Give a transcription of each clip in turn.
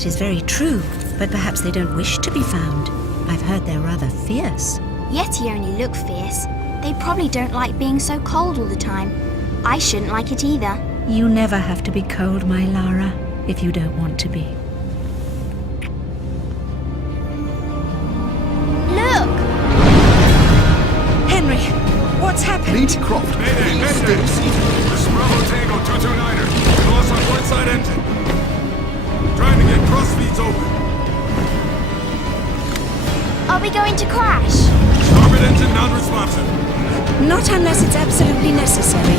That is very true, but perhaps they don't wish to be found. I've heard they're rather fierce. Yeti only look fierce. They probably don't like being so cold all the time. I shouldn't like it either. You never have to be cold, my Lara, if you don't want to be. Look! Henry, what's happened? Lady Croft, Mayday, Mayday! This is Bravo Tango 229er. We lost our port side engine. Trying to get cross feeds open. Are we going to crash? Starboard engine non-responsive. Not unless it's absolutely necessary.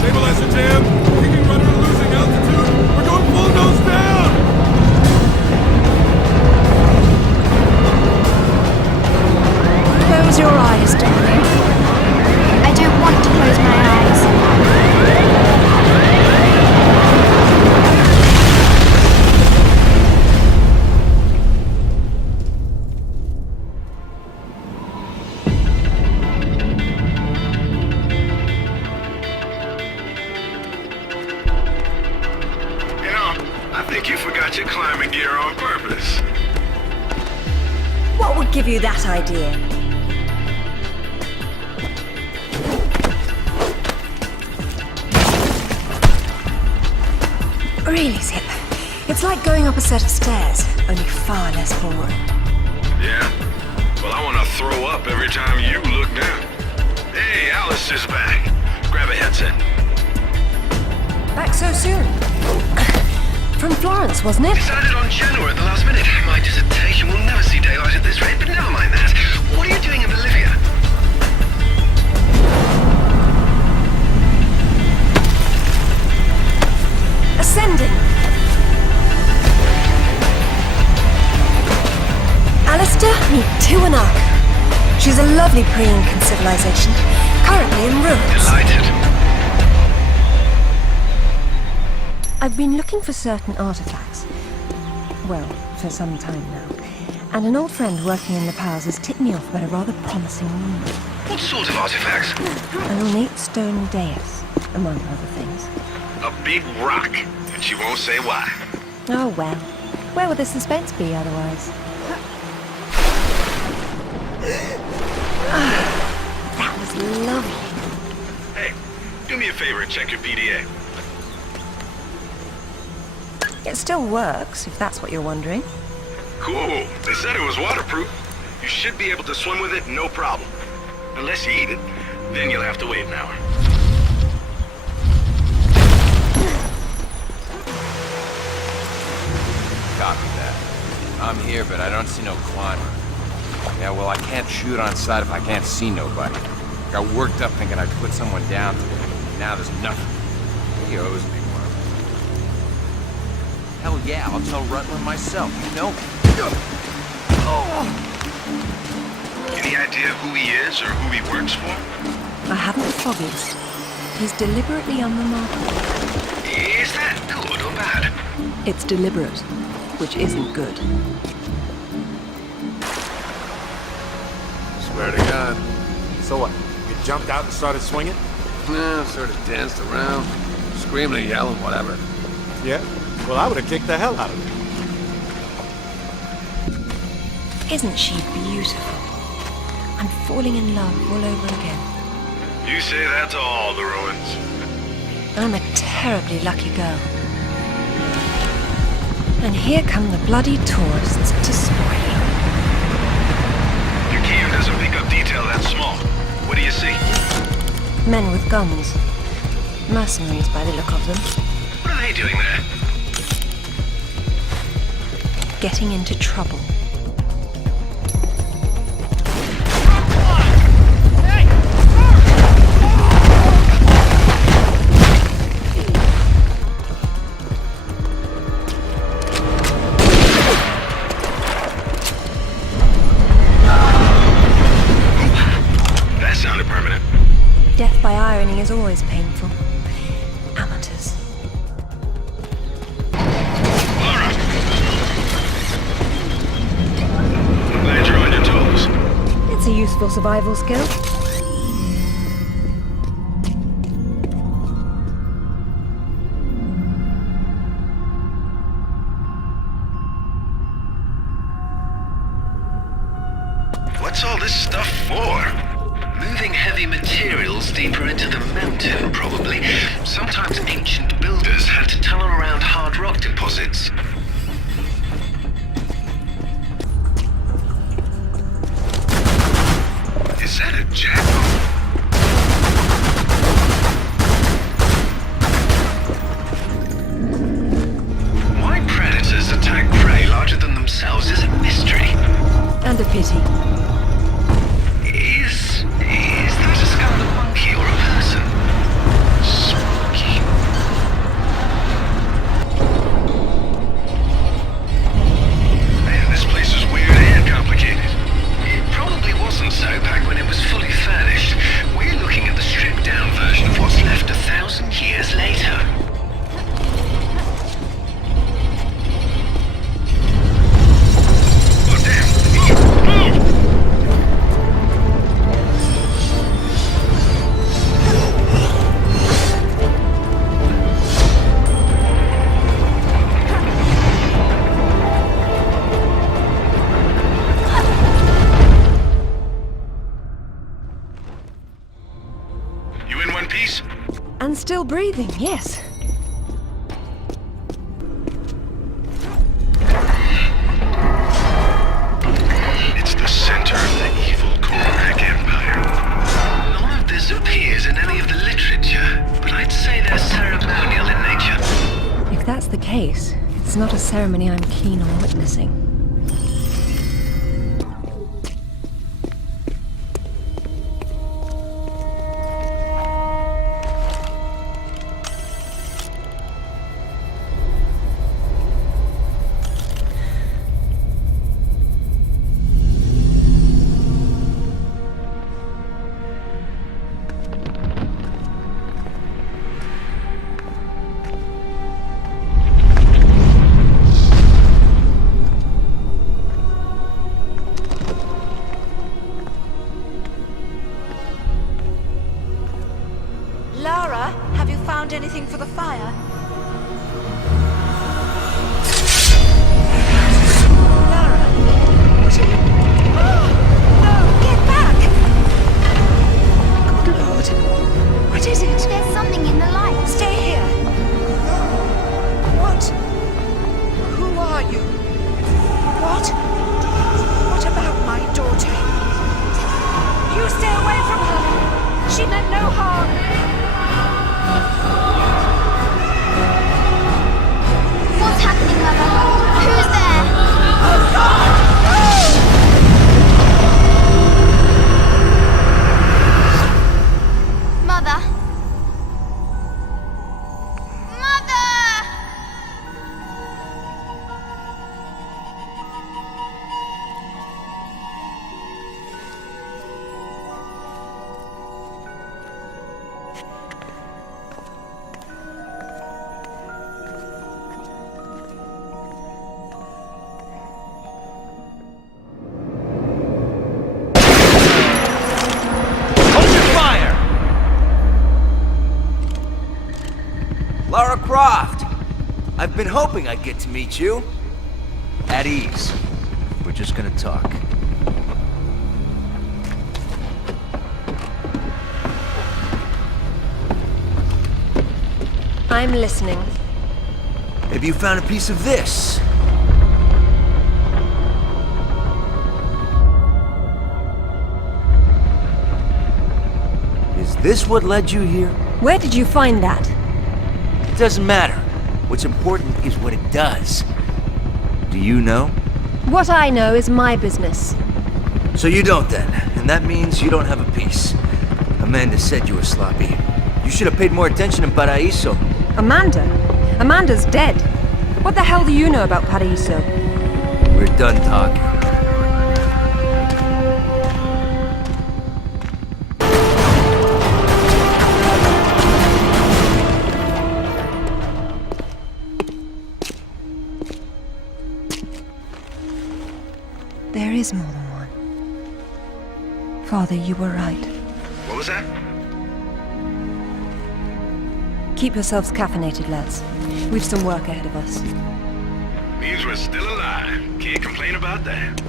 Stabilizer jam. Kicking rudder losing altitude. We're going full nose down! Close your eyes, darling. I don't want to close my eyes. I think you forgot your climbing gear on purpose. What would give you that idea? Really, Zip. It's like going up a set of stairs, only far less boring. Yeah? Well, I want to throw up every time you look down. Hey, Alice is back. Grab a headset. Back so soon? From Florence, wasn't it? Decided on Genoa at the last minute. My dissertation will never see daylight at this rate, but never mind that. What are you doing in Bolivia? Ascending. Alistair, meet Tuanak. She's a lovely pre-Incan civilization, currently in ruins. Delighted. I've been looking for certain artifacts. Well, for some time now. And an old friend working in the powers has tipped me off about a rather promising woman. What sort of artifacts? An ornate stone dais, among other things. A big rock, and she won't say why. Oh well. Where would the suspense be otherwise? That was lovely. Hey, do me a favor and check your PDA. It still works, if that's what you're wondering. Cool. They said it was waterproof. You should be able to swim with it, no problem. Unless you eat it, then you'll have to wait an hour. Copy that. I'm here, but I don't see no climber. Yeah, well, I can't shoot on sight if I can't see nobody. Got worked up thinking I'd put someone down today. Now there's nothing. He owes me one. Hell yeah, I'll tell Rutland myself, you know me. Any idea who he is or who he works for? I haven't the foggiest. He's deliberately unremarkable. Is that good or bad? It's deliberate, which isn't good. Swear to God. So what? You jumped out and started swinging? Nah, sort of danced around, screaming and yelling, whatever. Yeah? Well, I would have kicked the hell out of him. Isn't she beautiful? I'm falling in love all over again. You say that to all the ruins. I'm a terribly lucky girl. And here come the bloody tourists to spoil it. Your cam doesn't pick up detail that small. What do you see? Men with guns. Mercenaries by the look of them. What are they doing there? Getting into trouble. That sounded permanent. Death by irony is always painful. Amateurs. Lara! I'm glad you're on your toes. It's a useful survival skill. What's all this stuff for? Moving heavy materials deeper into the mountain, probably. Sometimes ancient builders had to tunnel around hard rock deposits. Is that a jackal? Why predators attack prey larger than themselves is a mystery. And a pity. Is that a scarlet monkey or a person? Spooky. Man, this place is weird and complicated. It probably wasn't so back when it was fully furnished. We're looking at the stripped-down version of what's left 1,000 years later. Oh, damn! Move! Move! You in one piece? And still breathing, yes. It's the center of the evil Cormac Empire. None of this appears in any of the literature, but I'd say they're ceremonial in nature. If that's the case, it's not a ceremony I'm keen on witnessing. Lara, have you found anything for the fire? Lara, what are you... No, get back! Good Lord. What is it? There's something in the light. Stay here. What? Who are you? What? What about my daughter? You stay away from her. She meant no harm. What's happening, Mother? Who's there? Mother? Mother! Hold your fire! Lara Croft! I've been hoping I'd get to meet you. At ease. We're just gonna talk. I'm listening. Maybe you found a piece of this. Is this what led you here? Where did you find that? It doesn't matter. What's important is what it does. Do you know? What I know is my business. So you don't then, and that means you don't have a piece. Amanda said you were sloppy. You should have paid more attention in Paraíso. Amanda? Amanda's dead. What the hell do you know about Paraíso? We're done talking. There is more than one. Father, you were right. What was that? Keep yourselves caffeinated, lads. We've some work ahead of us. Means we're still alive. Can't complain about that.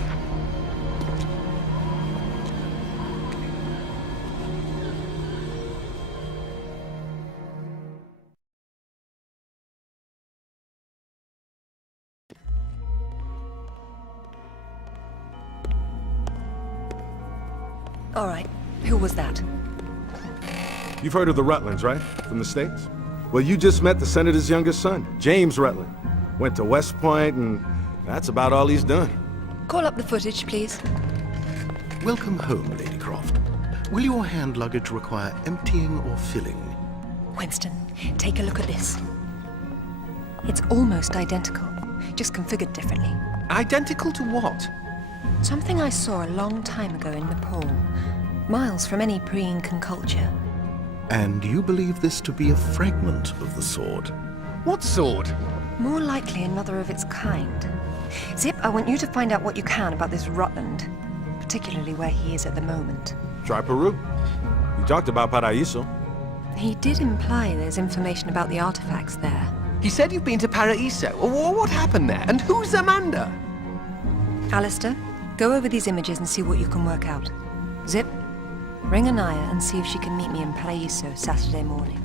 All right. Who was that? You've heard of the Rutlands, right? From the States? Well, you just met the senator's youngest son, James Rutland. Went to West Point, and that's about all he's done. Call up the footage, please. Welcome home, Lady Croft. Will your hand luggage require emptying or filling? Winston, take a look at this. It's almost identical, just configured differently. Identical to what? Something I saw a long time ago in Nepal, miles from any pre-Incan culture. And you believe this to be a fragment of the sword? What sword? More likely another of its kind. Zip, I want you to find out what you can about this Rutland, particularly where he is at the moment. Try Peru. You talked about Paraíso. He did imply there's information about the artifacts there. He said you've been to Paraíso. What happened there? And who's Amanda? Alistair, go over these images and see what you can work out. Zip, ring Anaya and see if she can meet me in Paraíso Saturday morning.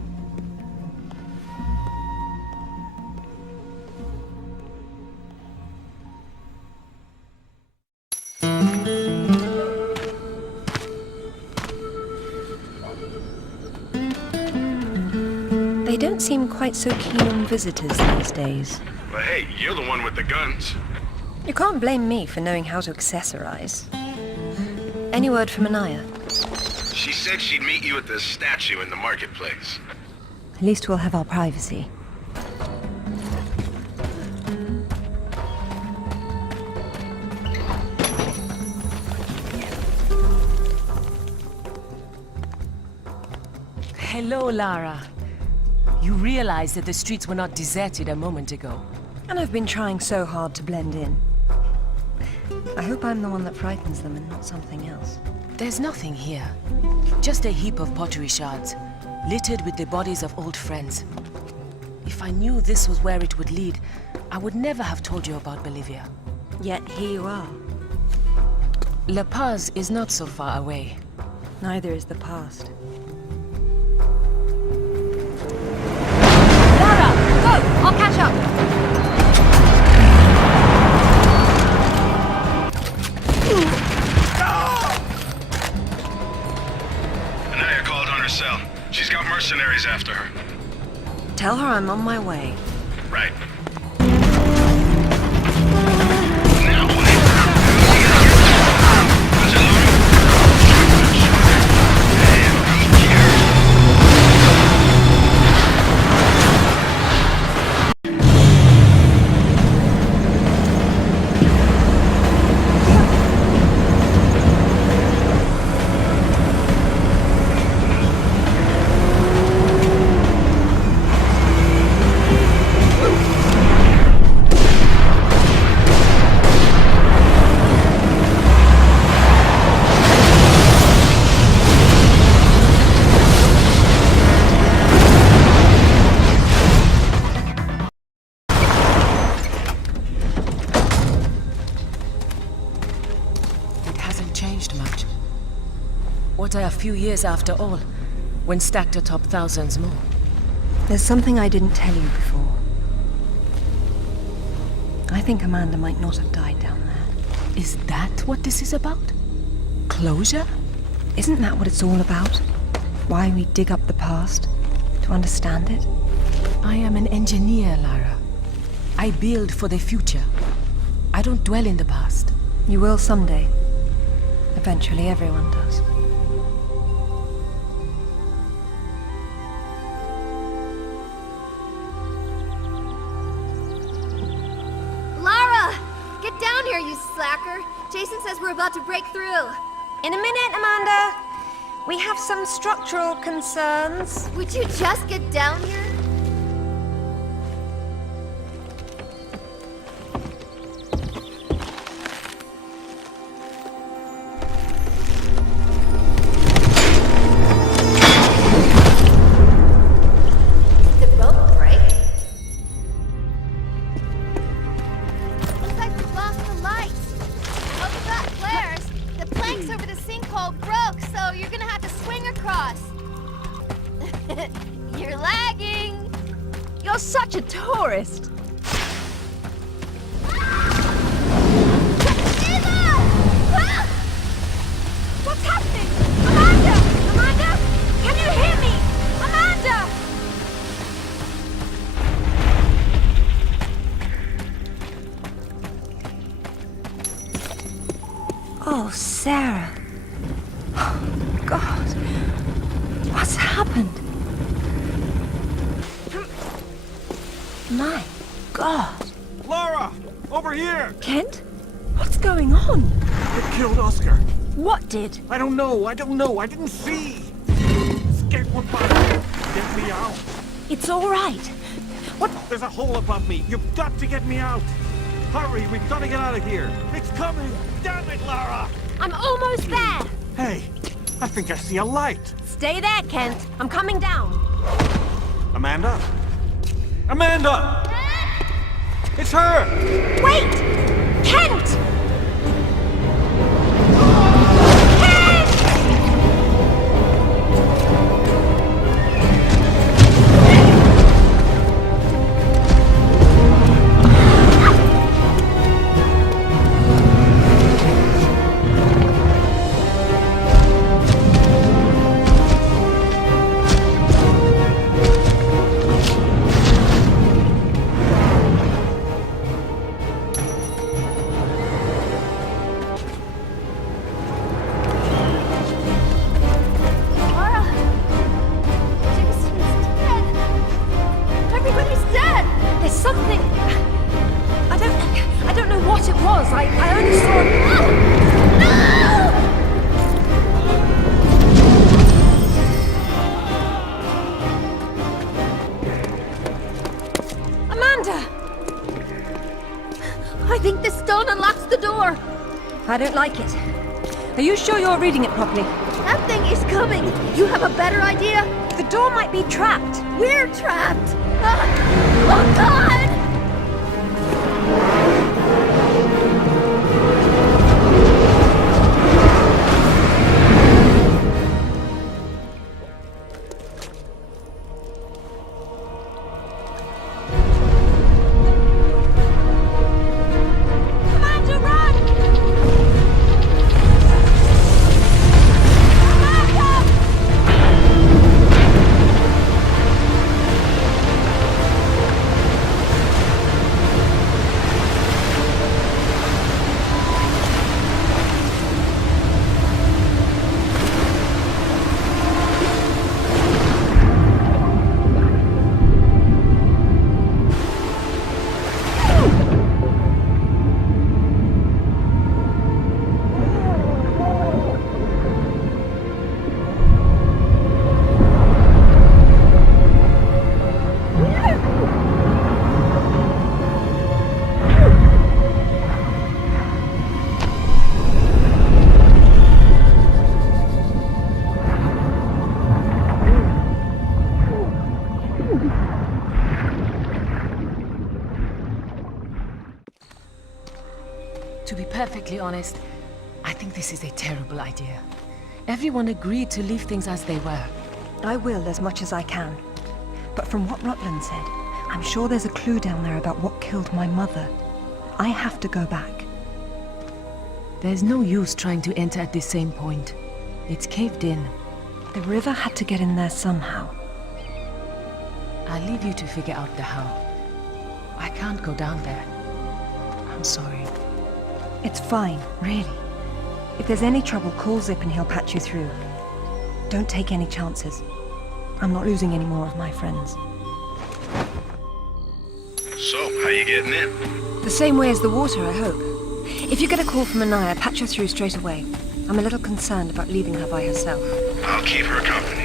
They don't seem quite so keen on visitors these days. But hey, you're the one with the guns. You can't blame me for knowing how to accessorize. Any word from Anaya? She said she'd meet you at the statue in the marketplace. At least we'll have our privacy. Hello, Lara. You realize that the streets were not deserted a moment ago. And I've been trying so hard to blend in. I hope I'm the one that frightens them and not something else. There's nothing here. Just a heap of pottery shards, littered with the bodies of old friends. If I knew this was where it would lead, I would never have told you about Bolivia. Yet here you are. La Paz is not so far away. Neither is the past. Lara, go! I'll catch up! Anaya called on her cell. She's got mercenaries after her. Tell her I'm on my way. Right. What are a few years after all, when stacked atop thousands more? There's something I didn't tell you before. I think Amanda might not have died down there. Is that what this is about? Closure? Isn't that what it's all about? Why we dig up the past? To understand it? I am an engineer, Lara. I build for the future. I don't dwell in the past. You will someday. Eventually, everyone does. Lara! Get down here, you slacker! Jason says we're about to break through. In a minute, Amanda. We have some structural concerns. Would you just get down here? Did the boat break? Looks like we lost the lights. Hope you got flares. The planks over the sinkhole broke, so you're gonna have to swing across. You're lagging. You're such a tourist. Eva! Ah! What's happening? Oh, Sarah. God. What's happened? My God. Lara! Over here! Kent? What's going on? It killed Oscar. What did? I don't know. I didn't see. Escape one by get me out. It's all right. What? There's a hole above me. You've got to get me out. Hurry, we've got to get out of here. It's coming. Damn it, Lara! I'm almost there. Hey, I think I see a light. Stay there, Kent. I'm coming down. Amanda? Amanda! It's her! Wait! Kent! I only saw... Amanda! I think this stone unlocks the door. I don't like it. Are you sure you're reading it properly? That thing is coming. You have a better idea? The door might be trapped. We're trapped. Oh, God! To be perfectly honest, I think this is a terrible idea. Everyone agreed to leave things as they were. I will as much as I can. But from what Rutland said, I'm sure there's a clue down there about what killed my mother. I have to go back. There's no use trying to enter at the same point. It's caved in. The river had to get in there somehow. I'll leave you to figure out the how. I can't go down there. I'm sorry. It's fine, really. If there's any trouble, call Zip and he'll patch you through. Don't take any chances. I'm not losing any more of my friends. So, how you getting in? The same way as the water, I hope. If you get a call from Anaya, patch her through straight away. I'm a little concerned about leaving her by herself. I'll keep her company.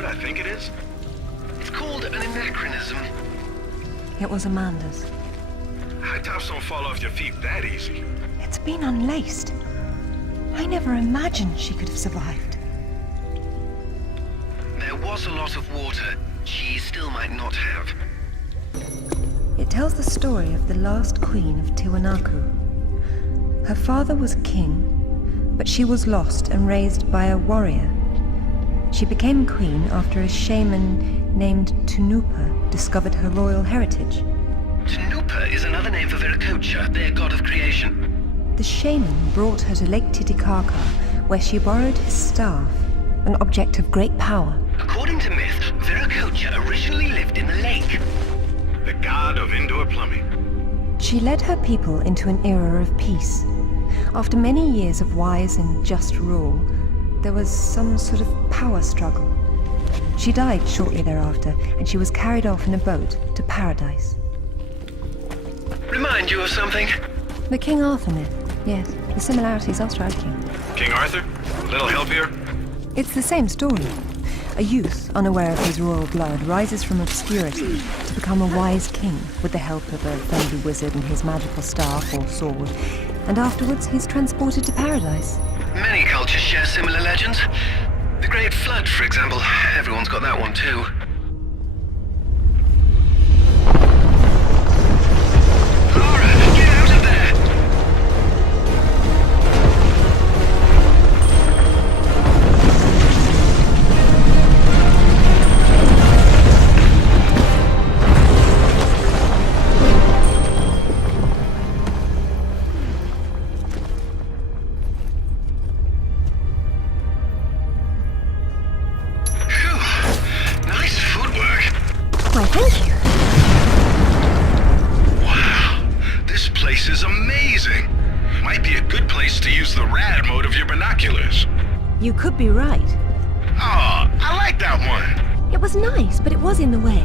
I think it is. It's called an anachronism. It was Amanda's. High tops don't fall off your feet that easy. It's been unlaced. I never imagined she could have survived. There was a lot of water. She still might not have. It tells the story of the last queen of Tiwanaku. Her father was king, but she was lost and raised by a warrior. She became queen after a shaman named Tunupa discovered her royal heritage. Tunupa is another name for Viracocha, their god of creation. The shaman brought her to Lake Titicaca, where she borrowed his staff, an object of great power. According to myth, Viracocha originally lived in the lake. The god of indoor plumbing. She led her people into an era of peace. After many years of wise and just rule, there was some sort of power struggle. She died shortly thereafter, and she was carried off in a boat to paradise. Remind you of something? The King Arthur myth, yes. The similarities are striking. King Arthur? Little help here? It's the same story. A youth, unaware of his royal blood, rises from obscurity to become a wise king with the help of a friendly wizard and his magical staff or sword, and afterwards he's transported to paradise. Many cultures share similar legends. The Great Flood, for example. Everyone's got that one too. Lara, get out of there! You could be right. Oh, I like that one. It was nice, but it was in the way.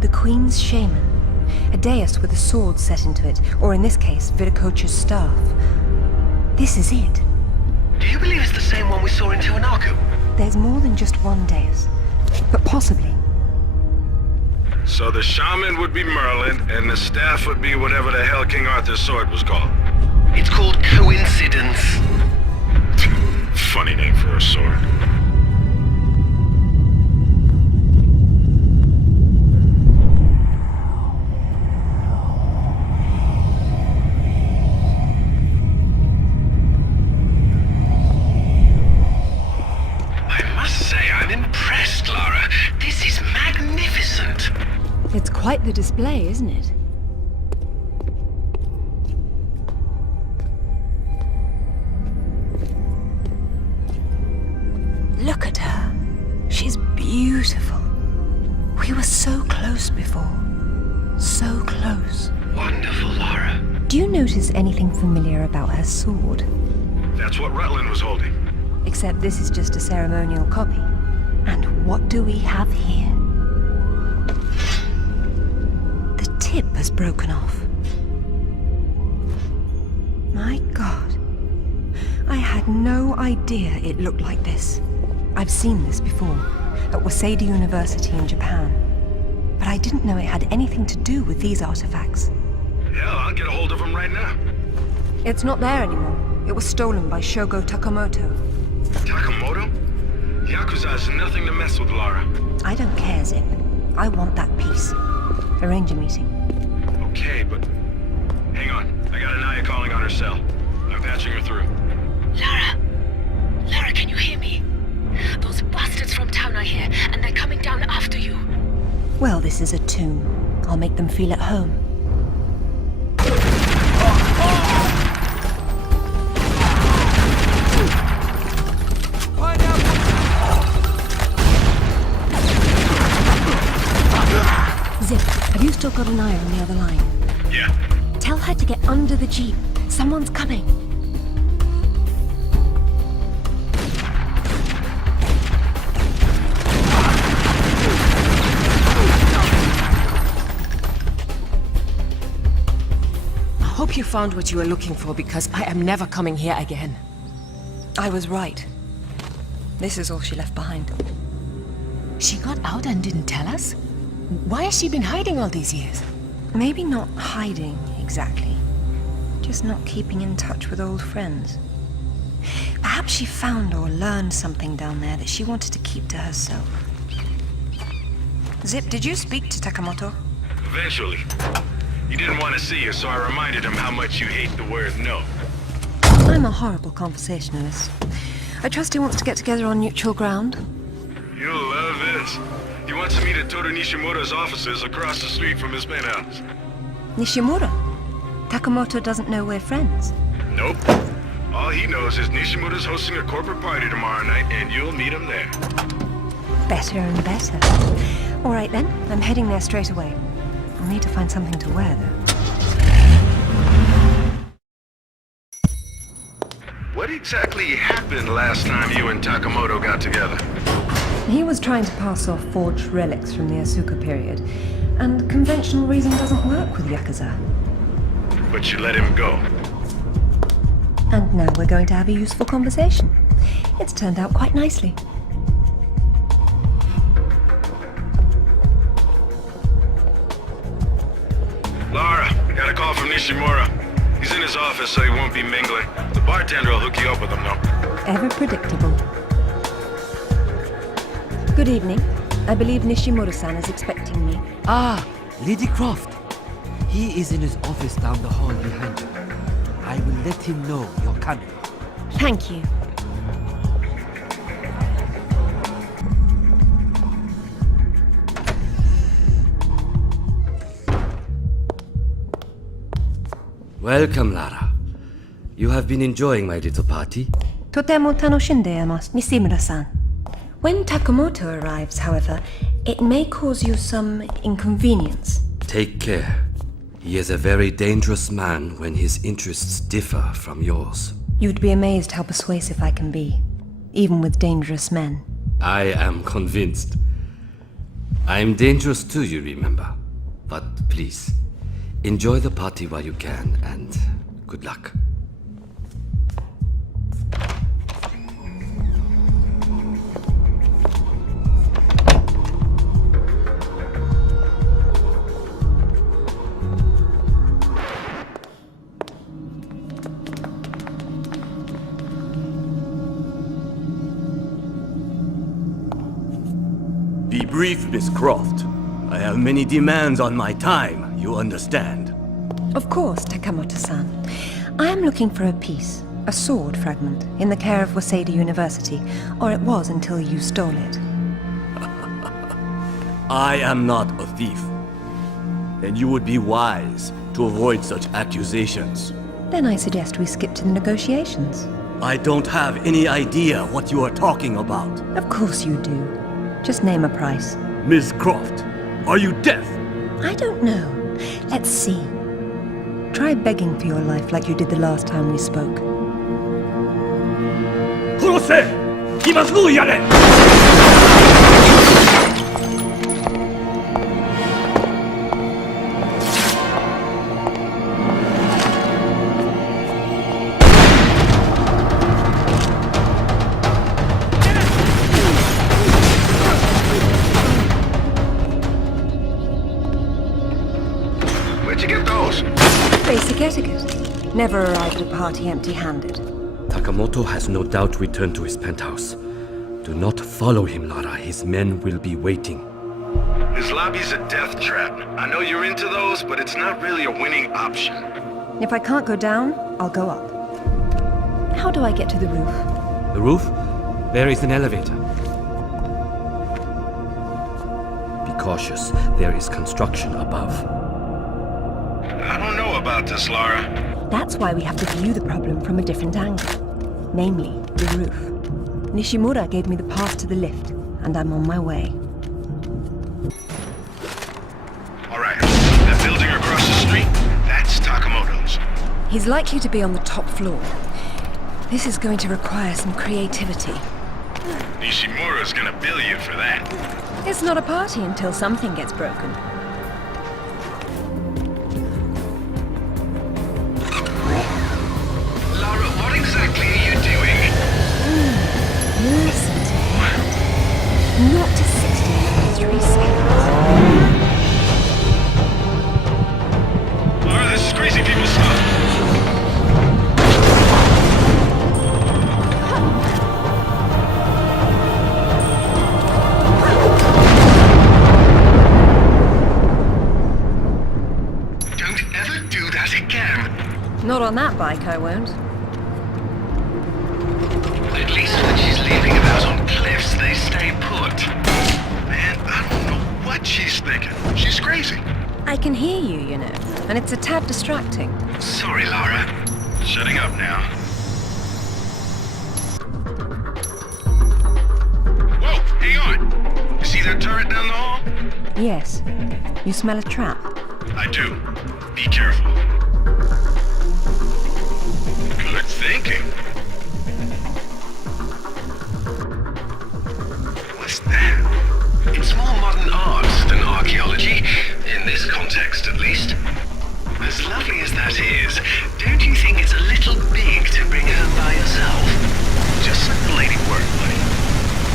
The Queen's shaman. A dais with a sword set into it, or in this case, Viracocha's staff. This is it. Do you believe it's the same one we saw in Tiwanaku? There's more than just one dais, but possibly. So the shaman would be Merlin, and the staff would be whatever the hell King Arthur's sword was called. It's called coincidence. Funny name for a sword. It's quite the display, isn't it? Look at her. She's beautiful. We were so close before. So close. Wonderful, Lara. Do you notice anything familiar about her sword? That's what Rutland was holding. Except this is just a ceremonial copy. And what do we have here? Tip has broken off. My God. I had no idea it looked like this. I've seen this before, at Waseda University in Japan. But I didn't know it had anything to do with these artifacts. Hell, I'll get a hold of them right now. It's not there anymore. It was stolen by Shogo Takamoto. Takamoto? Yakuza has nothing to mess with, Lara. I don't care, Zip. I want that piece. Arrange a meeting. Okay, but... Hang on. I got Anaya calling on her cell. I'm patching her through. Lara! Lara, can you hear me? Those bastards from town are here, and they're coming down after you. Well, this is a tomb. I'll make them feel at home. Zip, have you still got an eye on the other line? Yeah. Tell her to get under the jeep. Someone's coming. I hope you found what you were looking for, because I am never coming here again. I was right. This is all she left behind. She got out and didn't tell us? Why has she been hiding all these years? Maybe not hiding, exactly. Just not keeping in touch with old friends. Perhaps she found or learned something down there that she wanted to keep to herself. Zip, did you speak to Takamoto? Eventually. He didn't want to see you, so I reminded him how much you hate the word no. I'm a horrible conversationalist. I trust he wants to get together on neutral ground. You'll love this. He wants to meet at Toru Nishimura's offices across the street from his penthouse. Nishimura? Takamoto doesn't know we're friends. Nope. All he knows is Nishimura's hosting a corporate party tomorrow night, and you'll meet him there. Better and better. All right then, I'm heading there straight away. I'll need to find something to wear, though. What exactly happened last time you and Takamoto got together? He was trying to pass off forged relics from the Asuka period, and conventional reason doesn't work with Yakuza. But you let him go. And now we're going to have a useful conversation. It's turned out quite nicely. Lara, I got a call from Nishimura. He's in his office, so he won't be mingling. The bartender will hook you up with him, though. Ever predictable. Good evening. I believe Nishimura-san is expecting me. Ah, Lady Croft. He is in his office down the hall behind you. I will let him know you're coming. Thank you. Welcome, Lara. You have been enjoying my little party? Totemo tanoshindeamasu, Nishimura-san. When Takamoto arrives, however, it may cause you some inconvenience. Take care. He is a very dangerous man when his interests differ from yours. You'd be amazed how persuasive I can be, even with dangerous men. I am convinced. I am dangerous too, you remember. But please, enjoy the party while you can, and good luck. Be brief, Miss Croft. I have many demands on my time, you understand. Of course, Takamoto-san. I am looking for a piece, a sword fragment, in the care of Waseda University, or it was until you stole it. I am not a thief. And you would be wise to avoid such accusations. Then I suggest we skip to the negotiations. I don't have any idea what you are talking about. Of course you do. Just name a price. Miss Croft, are you deaf? I don't know. Let's see. Try begging for your life like you did the last time we spoke. 殺せ! 今すぐやれ! Basic etiquette. Never arrive at a party empty-handed. Takamoto has no doubt returned to his penthouse. Do not follow him, Lara. His men will be waiting. His lobby's a death trap. I know you're into those, but it's not really a winning option. If I can't go down, I'll go up. How do I get to the roof? The roof? There is an elevator. Be cautious. There is construction above. I don't know about this, Lara. That's why we have to view the problem from a different angle. Namely, the roof. Nishimura gave me the path to the lift, and I'm on my way. Alright, that building across the street, that's Takamoto's. He's likely to be on the top floor. This is going to require some creativity. Nishimura's gonna bill you for that. It's not a party until something gets broken. Lara, what exactly are you doing? Listen to 0 to 60 in 3 seconds. Alright, this is crazy people stuff. Don't ever do that again. Not on that bike, I won't. At least when she's leaping about on cliffs, they stay put. Man, I don't know what she's thinking. She's crazy. I can hear you, you know, and it's a tad distracting. Sorry, Lara. Shutting up now. Whoa, hang on. You see that turret down the hall? Yes. You smell a trap. I do. Be careful. Good thinking. What's that? It's more modern art than archaeology, in this context at least. As lovely as that is, don't you think it's a little big to bring her by yourself? Just let the lady work, buddy.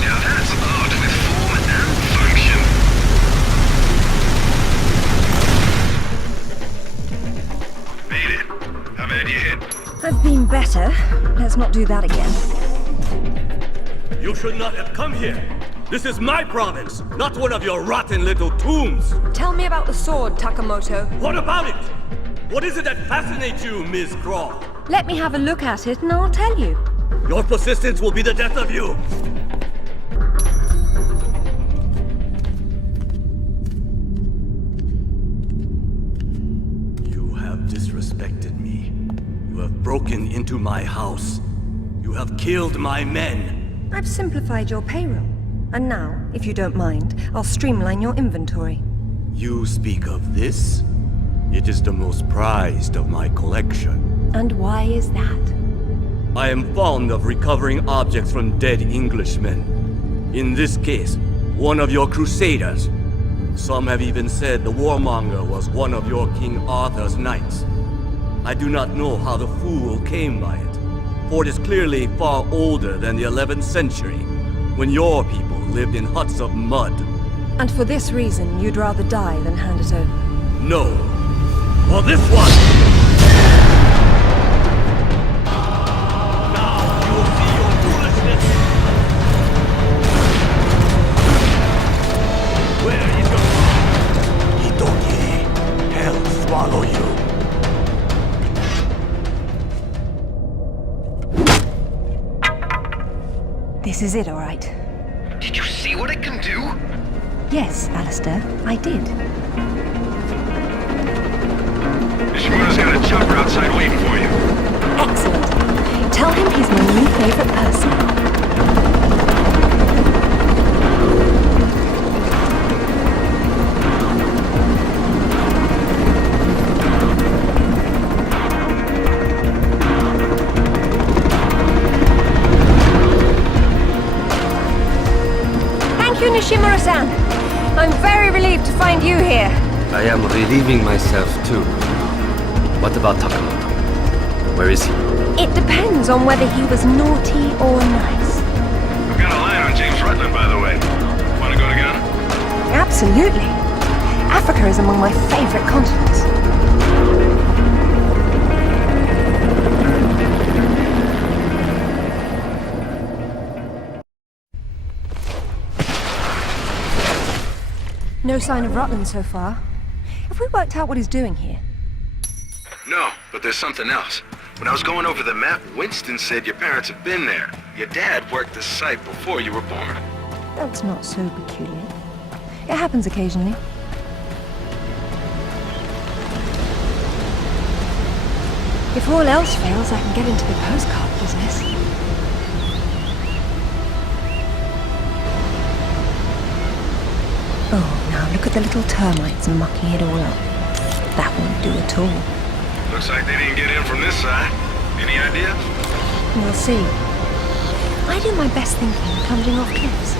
Now that's art with form and function. Made it. How bad you hit? I've been better. Let's not do that again. You should not have come here. This is my province, not one of your rotten little tombs. Tell me about the sword, Takamoto. What about it? What is it that fascinates you, Miss Croft? Let me have a look at it and I'll tell you. Your persistence will be the death of you. You have disrespected me. You have broken into my house. You have killed my men. I've simplified your payroll. And now, if you don't mind, I'll streamline your inventory. You speak of this? It is the most prized of my collection. And why is that? I am fond of recovering objects from dead Englishmen. In this case, one of your crusaders. Some have even said the warmonger was one of your King Arthur's knights. I do not know how the fool came by it, for it is clearly far older than the 11th century, when your people lived in huts of mud. And for this reason, you'd rather die than hand it over? No. For this one! Now you will see your foolishness! Where is your... Itoki, hell swallow you. This is it, all right. Did you see what it can do? Yes, Alistair, I did. Ishimura's got a chopper outside waiting for you. Excellent. Tell him he's my new favorite person. Thank you, Nishimura-san. I'm very relieved to find you here. I am relieving myself too. What about Takamoto? Where is he? It depends on whether he was naughty or nice. I've got a line on James Rutland, by the way. Want to go together? Absolutely. Africa is among my favorite continents. No sign of Rutland so far. Have we worked out what he's doing here? No, but there's something else. When I was going over the map, Winston said your parents have been there. Your dad worked the site before you were born. That's not so peculiar. It happens occasionally. If all else fails, I can get into the postcard business. Oh, now look at the little termites mucking it all up. That won't do at all. Looks like they didn't get in from this side. Any idea? We'll see. I do my best thinking plunging off cliffs.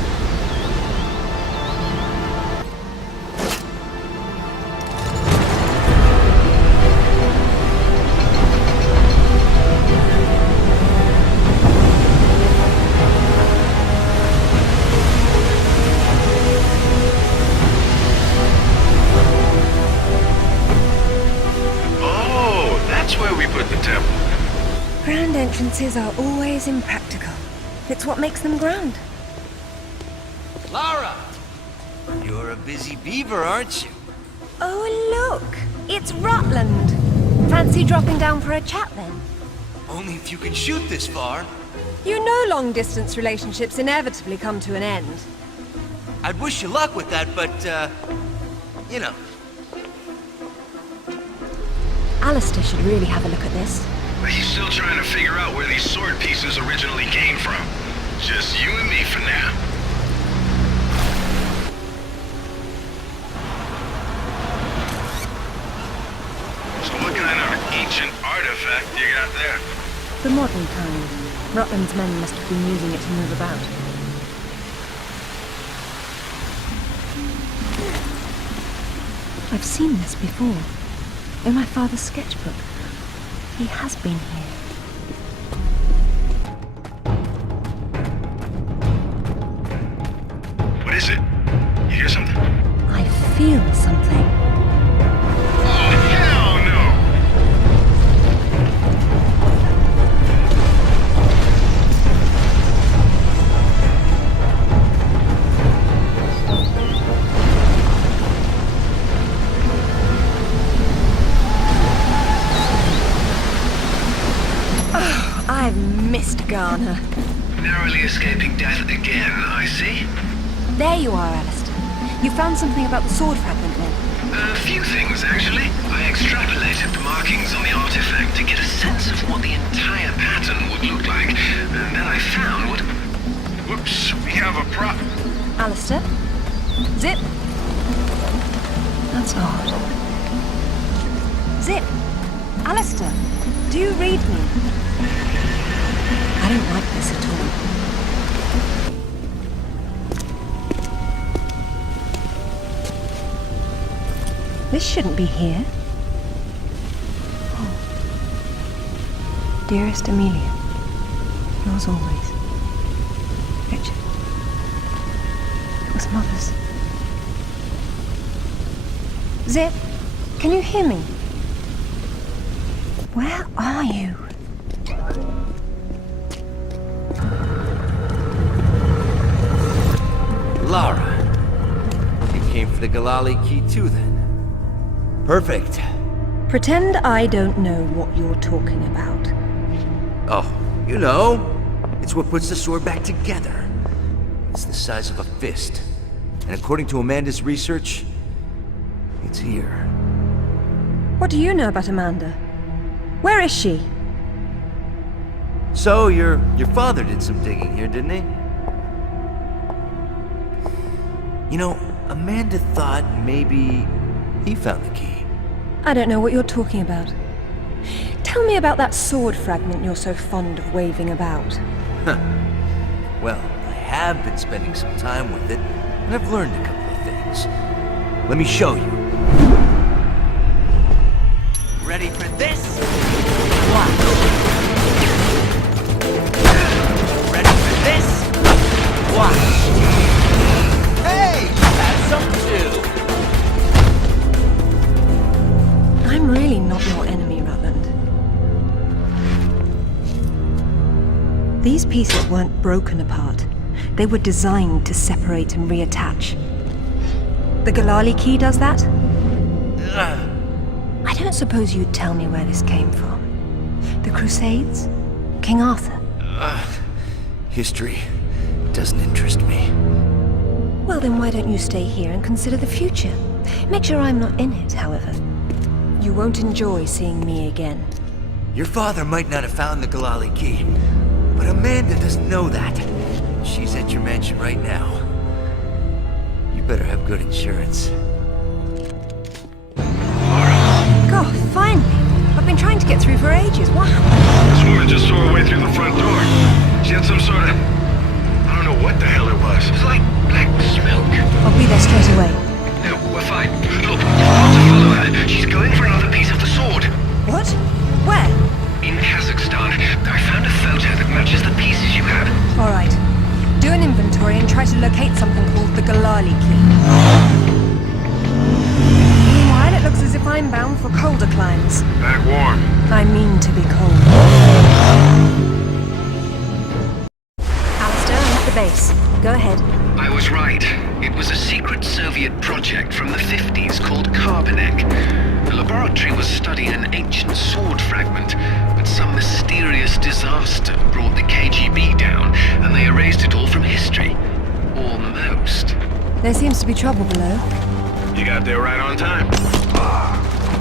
Entrances are always impractical. It's what makes them grand. Lara! You're a busy beaver, aren't you? Oh, look! It's Rutland! Fancy dropping down for a chat, then? Only if you can shoot this far. You know long-distance relationships inevitably come to an end. I'd wish you luck with that, but, you know. Alistair should really have a look at this. But he's still trying to figure out where these sword pieces originally came from. Just you and me for now. So what kind of ancient artifact you got there? The modern kind. Rutland's men must have been using it to move about. I've seen this before. In my father's sketchbook. He has been here. What is it? You hear something? I feel something. Oh, hell no! I've missed Garner. Narrowly escaping death again, I see. There you are, Alistair. You found something about the sword fragment then? A few things, actually. I extrapolated the markings on the artifact to get a sense of what the entire pattern would look like. And then I found what... Whoops, we have a prop. Alistair? Zip? That's odd. Zip? Alistair, do you read me? I don't like this at all. This shouldn't be here. Oh. Dearest Amelia, yours always. Richard. It was Mother's. Zip, can you hear me? Where are you? Lara. You came for the Galali key too, then? Perfect. Pretend I don't know what you're talking about. Oh, you know. It's what puts the sword back together. It's the size of a fist. And according to Amanda's research, it's here. What do you know about Amanda? Where is she? So, your father did some digging here, didn't he? You know, Amanda thought maybe he found the key. I don't know what you're talking about. Tell me about that sword fragment you're so fond of waving about. Huh. Well, I have been spending some time with it, and I've learned a couple of things. Let me show you. Ready for this? Watch. Ready for this? Watch. Hey! That's some too! I'm really not your enemy, Rutland. These pieces weren't broken apart. They were designed to separate and reattach. The Galali key does that? I don't suppose you'd tell me where this came from. The Crusades? King Arthur? History doesn't interest me. Well, then why don't you stay here and consider the future? Make sure I'm not in it, however. You won't enjoy seeing me again. Your father might not have found the Galali key, but Amanda doesn't know that. She's at your mansion right now. You better have good insurance. God, finally! I've been trying to get through for ages. What happened? This woman just tore her way through the front door. She had some sort of... I don't know what the hell it was. It was like black smoke. I'll be there straight away. No, we're fine. Look, you've got to follow her. She's going for another piece of the sword. What? Where? In Kazakhstan. I found a photo that matches the pieces you have. All right. Do an inventory and try to locate something called the Galali key. Meanwhile, it looks as if I'm bound for colder climes. Back warm. I mean to be cold. Alistair, I'm at the base. Go ahead. I was right. It was a secret Soviet project from the 50s called Carbonek. The laboratory was studying an ancient sword fragment, but some mysterious disaster brought the KGB down, and they erased it all from history. Almost. There seems to be trouble below. You got there right on time.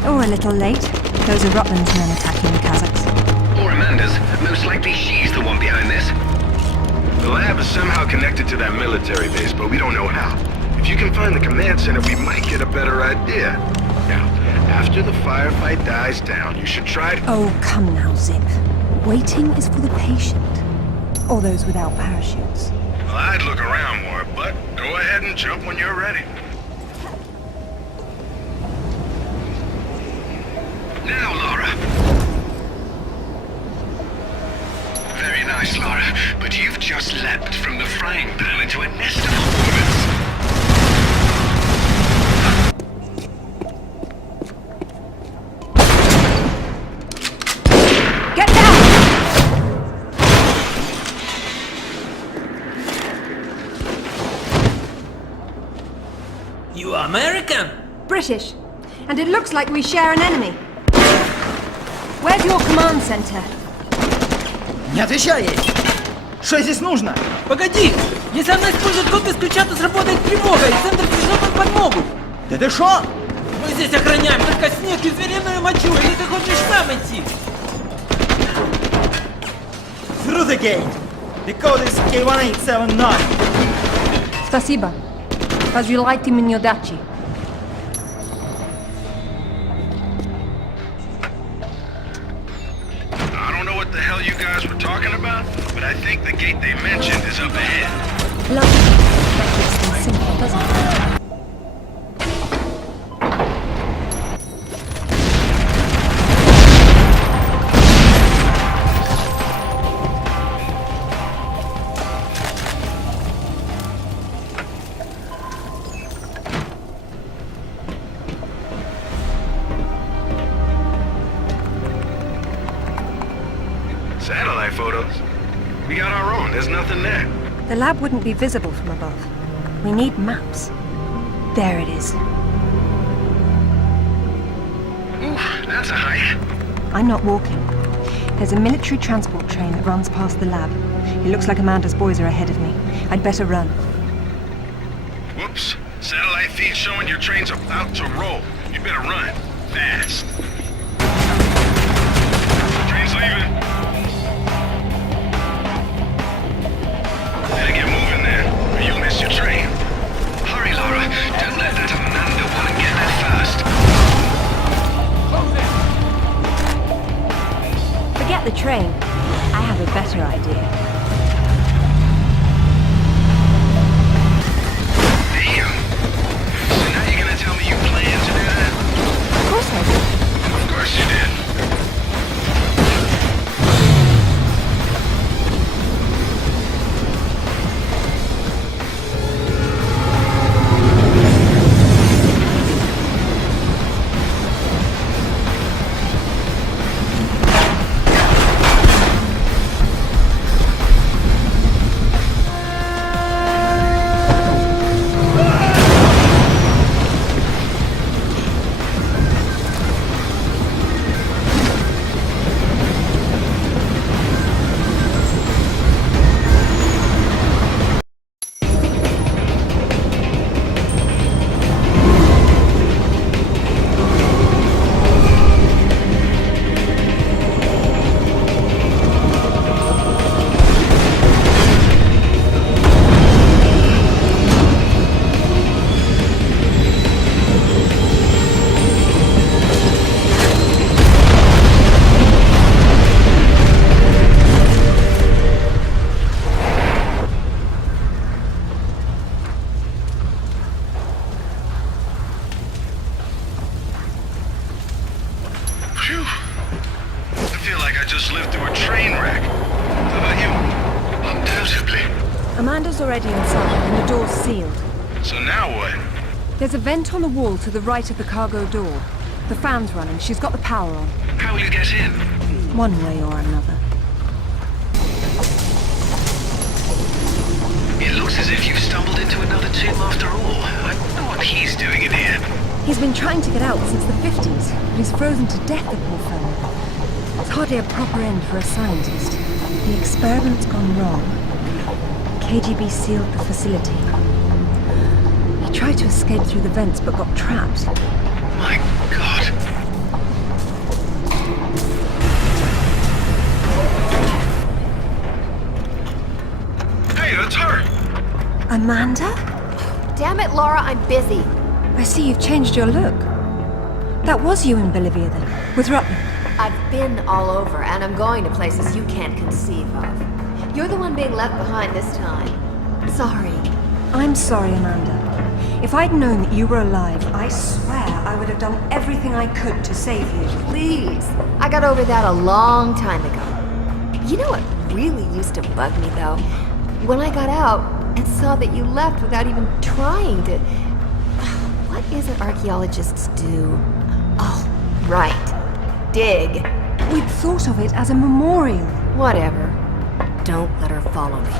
Or a little late. Those are Rutland's men attacking the Kazakhs. Or Amanda's. Most likely she's the one behind this. The lab is somehow connected to that military base, but we don't know how. If you can find the command center, we might get a better idea. Now, after the firefight dies down, you should try to... Oh, come now, Zip. Waiting is for the patient. Or those without parachutes. Well, I'd look around more, but go ahead and jump when you're ready. Now, Laura. Very nice, Laura, but you've just leapt from the frying pan into a nest of hornets. Get down! You are American? British. And it looks like we share an enemy. Where's your command center? Не отвечай ей! Что здесь нужно? Погоди! Если она использует код без ключа, то сработает тревога, и центр пришлет нам подмогу! Да ты шо? Мы здесь охраняем только снег и звериную мочу, или ты хочешь сам идти? Through the gate! The code is K1879. Спасибо. Разжилайте мне удачи. I don't know what the hell you guys were talking about, but I think the gate they mentioned is up ahead. Lovely. That makes things simple, doesn't it? Satellite photos? We got our own, there's nothing there. The lab wouldn't be visible from above. We need maps. There it is. Ooh, that's a hike. I'm not walking. There's a military transport train that runs past the lab. It looks like Amanda's boys are ahead of me. I'd better run. Whoops. Satellite feed showing your train's about to roll. You better run. Fast. Train's leaving. Better get moving then, or you'll miss your train. Hurry, Laura. Don't let that Amanda woman get there first. Forget the train. I have a better idea. Damn. So now you're gonna tell me you plan to do that? Of course I did. Of course you did. Phew. I feel like I just lived through a train wreck. How about you? Undoubtedly. Amanda's already inside, and the door's sealed. So now what? There's a vent on the wall to the right of the cargo door. The fan's running. She's got the power on. How will you get in? One way or another. It looks as if you've stumbled into another tomb after all. I wonder what he's doing in here. He's been trying to get out since the 50s, but he's frozen to death, the poor fellow. It's hardly a proper end for a scientist. The experiment's gone wrong. KGB sealed the facility. He tried to escape through the vents, but got trapped. My God. Hey, that's her! Amanda? Damn it, Laura, I'm busy. I see you've changed your look. That was you in Bolivia then, with Rutland. I've been all over, and I'm going to places you can't conceive of. You're the one being left behind this time. Sorry. I'm sorry, Amanda. If I'd known that you were alive, I swear I would have done everything I could to save you. Please. I got over that a long time ago. You know what really used to bug me, though? When I got out and saw that you left without even trying to... What is it archaeologists do? Oh, right. Dig. We'd thought of it as a memorial. Whatever. Don't let her follow me.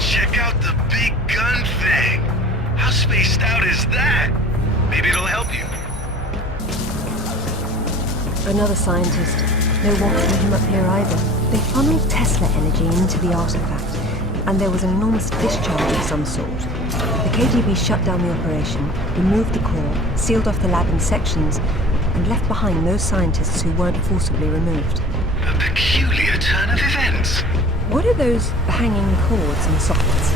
Check out the big gun thing. How spaced out is that? Maybe it'll help you. Another scientist. No one wanted him up here either. They funneled Tesla energy into the artifact, and there was an enormous discharge of some sort. The KGB shut down the operation, removed the core, sealed off the lab in sections, and left behind those scientists who weren't forcibly removed. A peculiar turn of events. What are those hanging cords and sockets?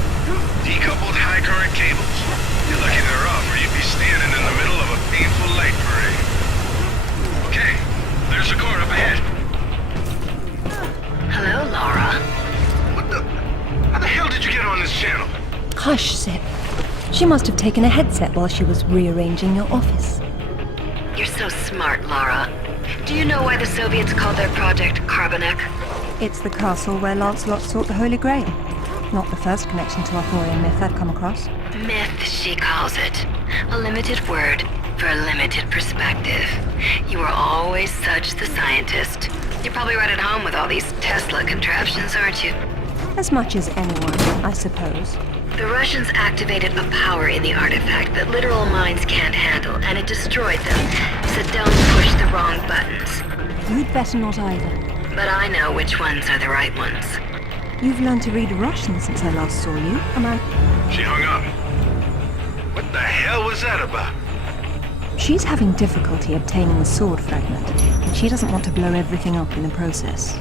Decoupled high current cables. You're lucky they're off, or you'd be standing in the middle of a painful light parade. Okay, there's a core up ahead. Hello, Laura. What the? How the hell did you get on this channel? Hush, Sip. She must have taken a headset while she was rearranging your office. You're so smart, Laura. Do you know why the Soviets called their project Carbonek? It's the castle where Lancelot sought the Holy Grail. Not the first connection to Arthurian myth I've come across. Myth, she calls it. A limited word for a limited perspective. You were always such the scientist. You're probably right at home with all these Tesla contraptions, aren't you? As much as anyone, I suppose. The Russians activated a power in the artifact that literal minds can't handle, and it destroyed them. So don't push the wrong buttons. You'd better not either. But I know which ones are the right ones. You've learned to read Russian since I last saw you, am I? She hung up. What the hell was that about? She's having difficulty obtaining the sword fragment, and she doesn't want to blow everything up in the process.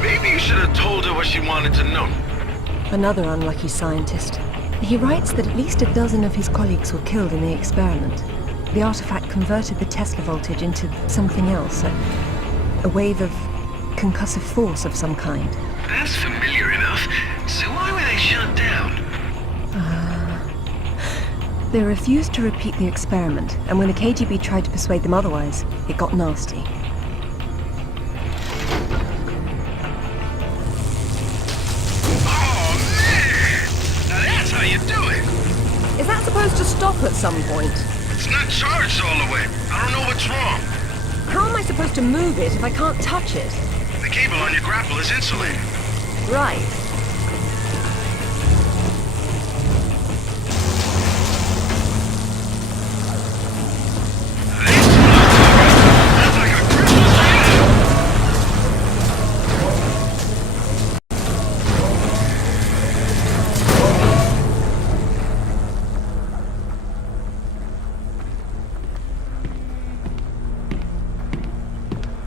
Maybe you should have told her what she wanted to know. Another unlucky scientist. He writes that at least a dozen of his colleagues were killed in the experiment. The artifact converted the Tesla voltage into something else, a wave of concussive force of some kind. That's familiar enough. So why were they shut down? They refused to repeat the experiment, and when the KGB tried to persuade them otherwise, it got nasty. Oh, man! Now that's how you do it! Is that supposed to stop at some point? It's not charged all the way. I don't know what's wrong. How am I supposed to move it if I can't touch it? The cable on your grapple is insulated. Right.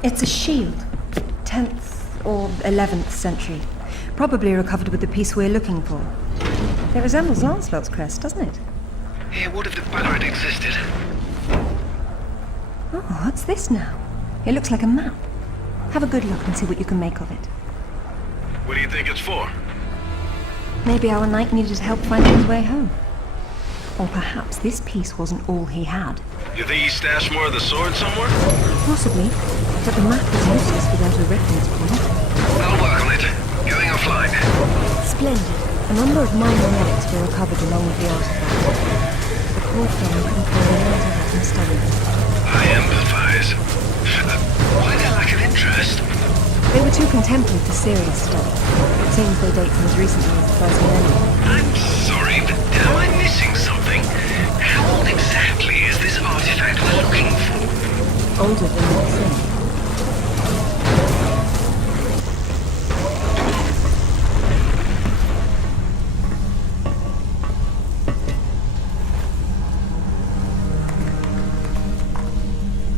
It's a shield. 10th or 11th century. Probably recovered with the piece we're looking for. It resembles Lancelot's crest, doesn't it? Hey, what if the pirate existed? Oh, what's this now? It looks like a map. Have a good look and see what you can make of it. What do you think it's for? Maybe our knight needed help finding his way home. Or perhaps this piece wasn't all he had. You think he stashed more of the sword somewhere? Possibly, but the map is useless without a reference point. I'll work on it. Going offline. Splendid. A number of minor relics were recovered along with the artifact. The core frame couldn't find any other and study them. I empathize. Why their lack of interest? They were too contemporary for serious study. It seems they date from as recently as the First Millennium. I'm sorry, but am I missing something? How old exactly is this artifact we're looking for? Older than you think.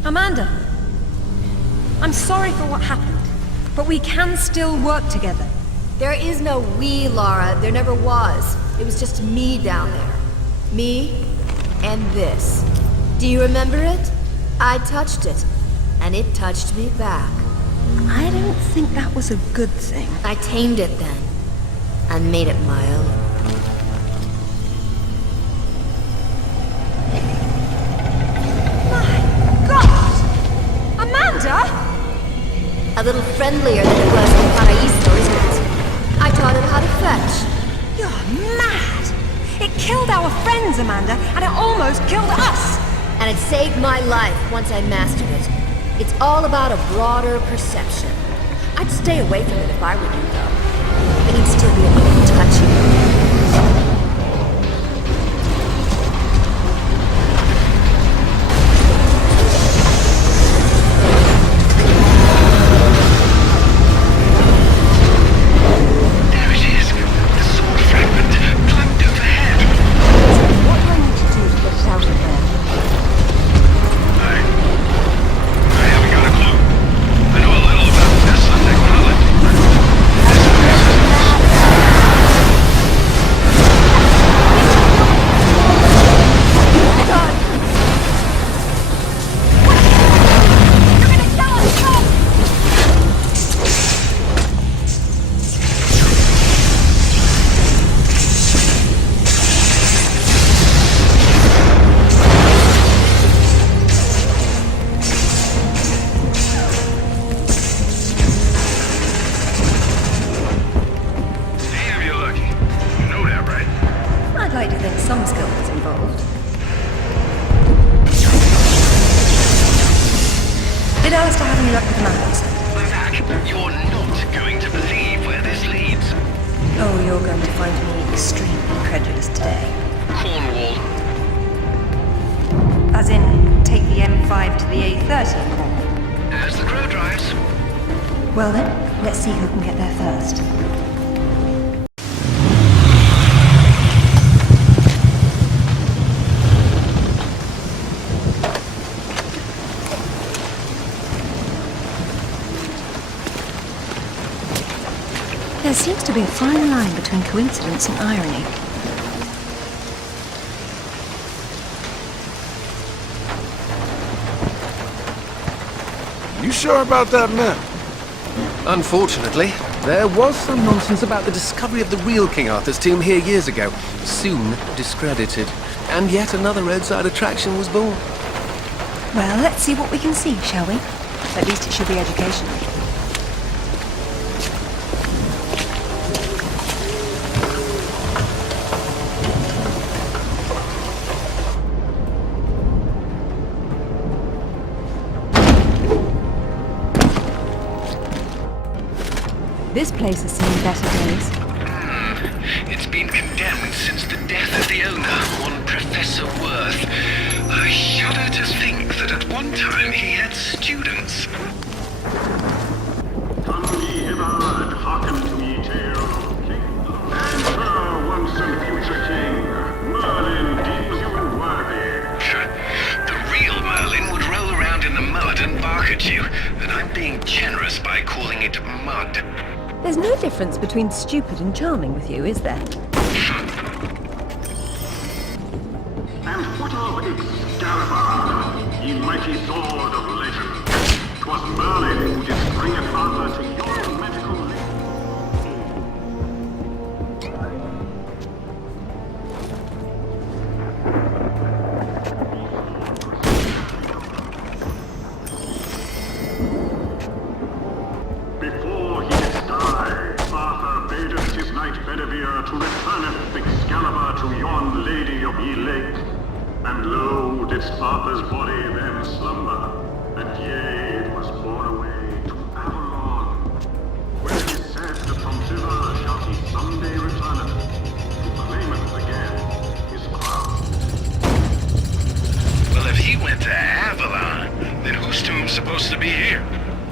Amanda! I'm sorry for what happened, but we can still work together. There is no we, Lara. There never was. It was just me down there. Me and this. Do you remember it? I touched it, and it touched me back. I don't think that was a good thing. I tamed it then, and made it my own. A little friendlier than it was in Paraíso, isn't it? I taught it how to fetch. You're mad! It killed our friends, Amanda, and it almost killed us! And it saved my life once I mastered it. It's all about a broader perception. I'd stay away from it if I were you, though. It needs to be a little touchy. Well then, let's see who can get there first. There seems to be a fine line between coincidence and irony. You sure about that map? Unfortunately, there was some nonsense about the discovery of the real King Arthur's tomb here years ago, soon discredited. And yet another roadside attraction was born. Well, let's see what we can see, shall we? At least it should be educational. This place has seen better days. It's been condemned since the death of the owner, one Professor Worth. I shudder to think that at one time he had students. Come ye hither and hearken to me tale of King Emperor once and future King. Merlin deems you worthy. The real Merlin would roll around in the mud and bark at you, and I'm being generous by calling it mud. There's no difference between stupid and charming with you, is there? And what of Excalibur, ye mighty sword of legend? 'Twas Merlin who did bring it father to your medical Before he did die, Arthur badeth his knight Bedivere to returneth Excalibur to yon lady of ye lake. And lo, didst Arthur's body then slumber, and yea, it was borne away to Avalon, where it is said that from thither shall he someday return to claim it again, his crown. Well, if he went to Avalon, then whose tomb's supposed to be here?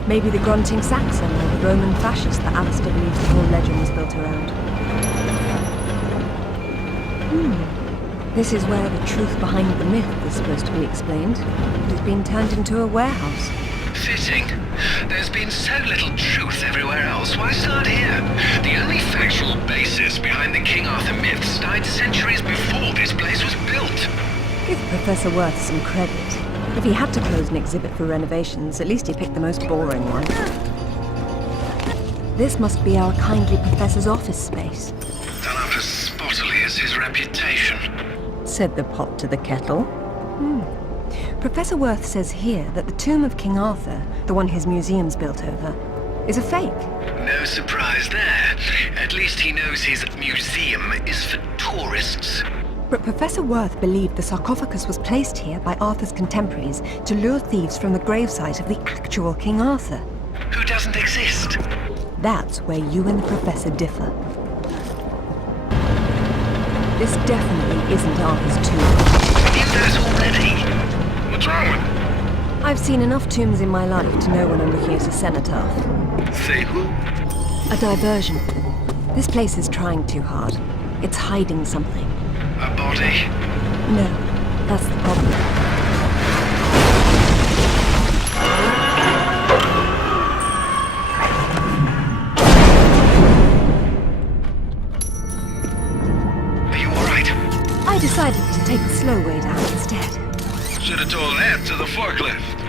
Maybe the grunting Saxon or the Roman fascist that Alistair believes the whole legend was built around. This is where the truth behind the myth is supposed to be explained. It has been turned into a warehouse. Fitting. There's been so little truth everywhere else. Why start here? The only factual basis behind the King Arthur myths died centuries before this place was built. Give Professor Worth some credit. If he had to close an exhibit for renovations, at least he picked the most boring one. This must be our kindly professor's office space, Done up as spottily as his reputation. said the pot to the kettle. Professor Worth says here that the tomb of King Arthur, the one his museum's built over, is a fake. No surprise there. At least he knows his museum is for tourists. But Professor Worth believed the sarcophagus was placed here by Arthur's contemporaries to lure thieves from the gravesite of the actual King Arthur. Who doesn't exist? That's where you and the Professor differ. This definitely isn't Arthur's tomb. You know that already. What's wrong with it? I've seen enough tombs in my life to know when I'm looking at a cenotaph. Say who? A diversion. This place is trying too hard. It's hiding something. A body? No, that's the problem. Are you alright? I decided to take the slow way down instead. Should have told that to the forklift.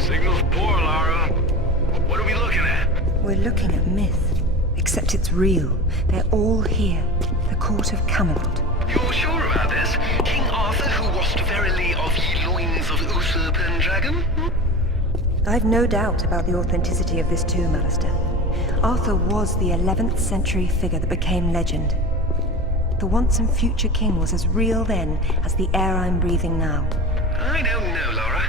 Signal's poor, Lara. What are we looking at? We're looking at myth, except it's real. They're all here. The court of Camelot. You're sure about this? King Arthur, who wast verily of ye loins of Uther Pendragon? I've no doubt about the authenticity of this tomb, Alistair. Arthur was the 11th century figure that became legend. The once and future king was as real then as the air I'm breathing now. I don't know, Laura.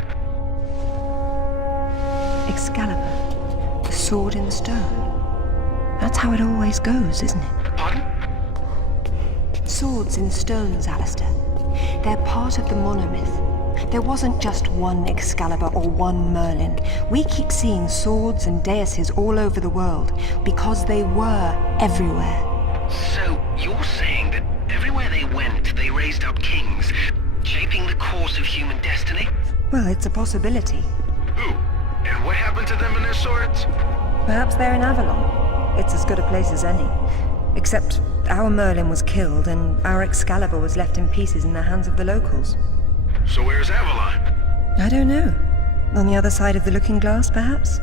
Excalibur, the sword in the stone. That's how it always goes, isn't it? Pardon? Swords in stones, Alistair. They're part of the monomyth. There wasn't just one Excalibur or one Merlin. We keep seeing swords and daises all over the world because they were everywhere. So, you're saying that everywhere they went, they raised up kings, shaping the course of human destiny? Well, it's a possibility. Who? And what happened to them and their swords? Perhaps they're in Avalon. It's as good a place as any. Except our Merlin was killed and our Excalibur was left in pieces in the hands of the locals. So where's Avalon? I don't know. On the other side of the looking glass, perhaps?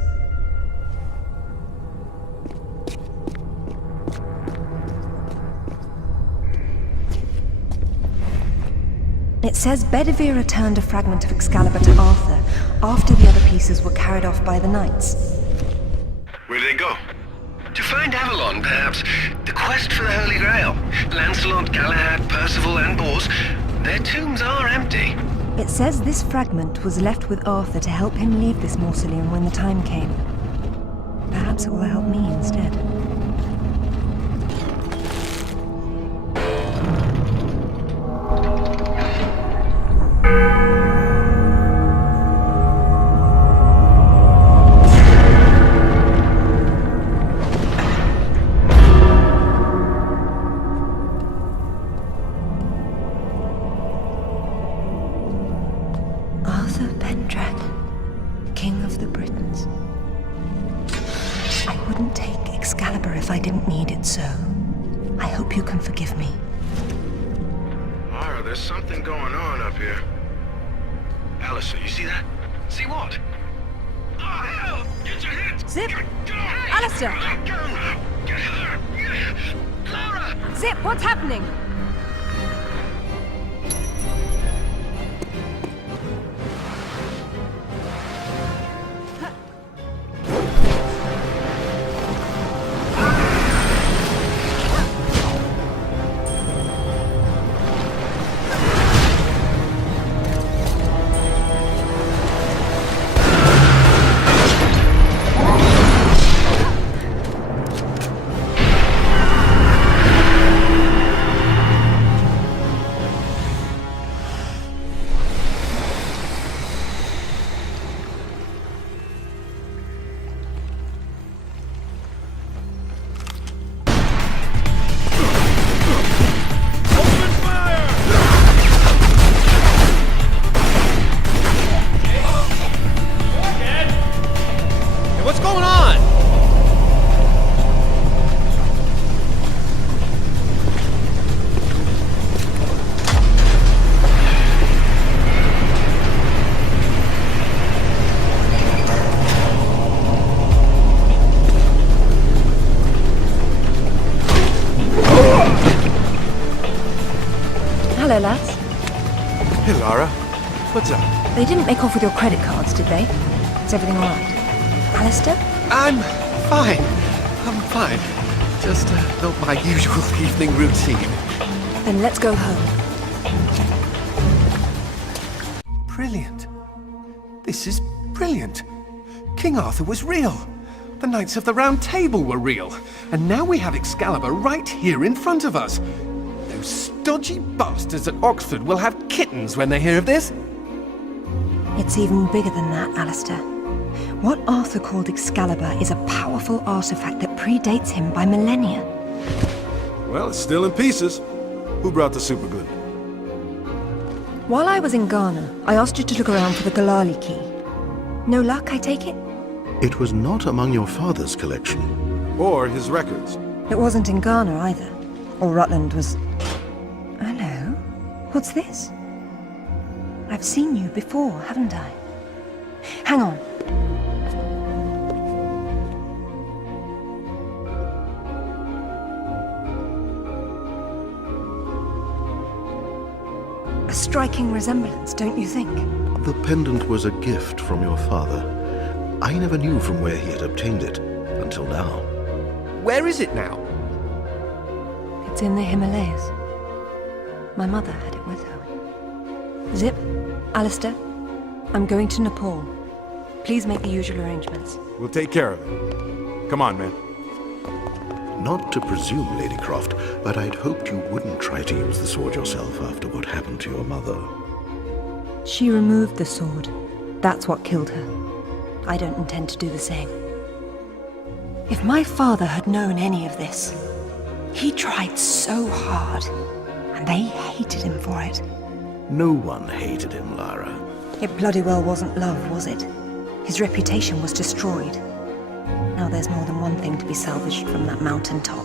It says Bedivere returned a fragment of Excalibur to Arthur after the other pieces were carried off by the knights. Where'd they go? To find Avalon, perhaps. The quest for the Holy Grail. Lancelot, Galahad, Percival, and Bors. Their tombs are empty. It says this fragment was left with Arthur to help him leave this mausoleum when the time came. Perhaps it will help me instead. Arthur Pendragon, King of the Britons. I wouldn't take Excalibur if I didn't need it so. I hope you can forgive me. Lara, there's something going on up here. Alistair, you see that? See what? Oh, hell! Get your hands! Zip! Get off! Alistair! Let go! Get her! Laura! Zip, what's happening? Hello, lads. Hey, Lara. What's up? They didn't make off with your credit cards, did they? Is everything all right? Alistair? I'm fine. I'm fine. Just not my usual evening routine. Then let's go home. Brilliant. This is brilliant. King Arthur was real. The Knights of the Round Table were real. And now we have Excalibur right here in front of us. Those stodgy bastards at Oxford will have kittens when they hear of this. It's even bigger than that, Alistair. What Arthur called Excalibur is a powerful artifact that predates him by millennia. Well, it's still in pieces. Who brought the superglue? While I was in Ghana, I asked you to look around for the Galali key. No luck, I take it? It was not among your father's collection. Or his records. It wasn't in Ghana either. Or Rutland was... Hello? What's this? I've seen you before, haven't I? Hang on. A striking resemblance, don't you think? The pendant was a gift from your father. I never knew from where he had obtained it, until now. Where is it now? It's in the Himalayas. My mother had it with her. Zip, Alistair, I'm going to Nepal. Please make the usual arrangements. We'll take care of it. Come on, man. Not to presume, Lady Croft, but I'd hoped you wouldn't try to use the sword yourself after what happened to your mother. She removed the sword. That's what killed her. I don't intend to do the same. If my father had known any of this, he tried so hard, and they hated him for it. No one hated him, Lara. It bloody well wasn't love, was it? His reputation was destroyed. Now there's more than one thing to be salvaged from that mountaintop.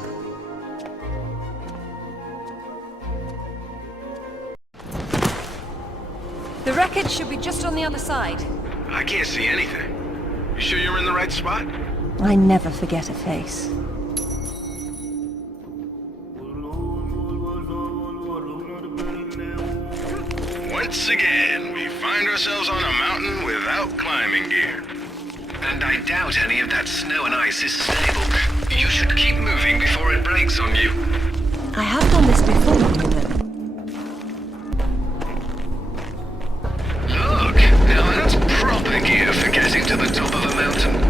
The wreckage should be just on the other side. I can't see anything. You sure you're in the right spot? I never forget a face. Once again, we find ourselves on a mountain without climbing gear. And I doubt any of that snow and ice is stable. You should keep moving before it breaks on you. I have done this before, you know. Look, now that's proper gear for getting to the top of a mountain.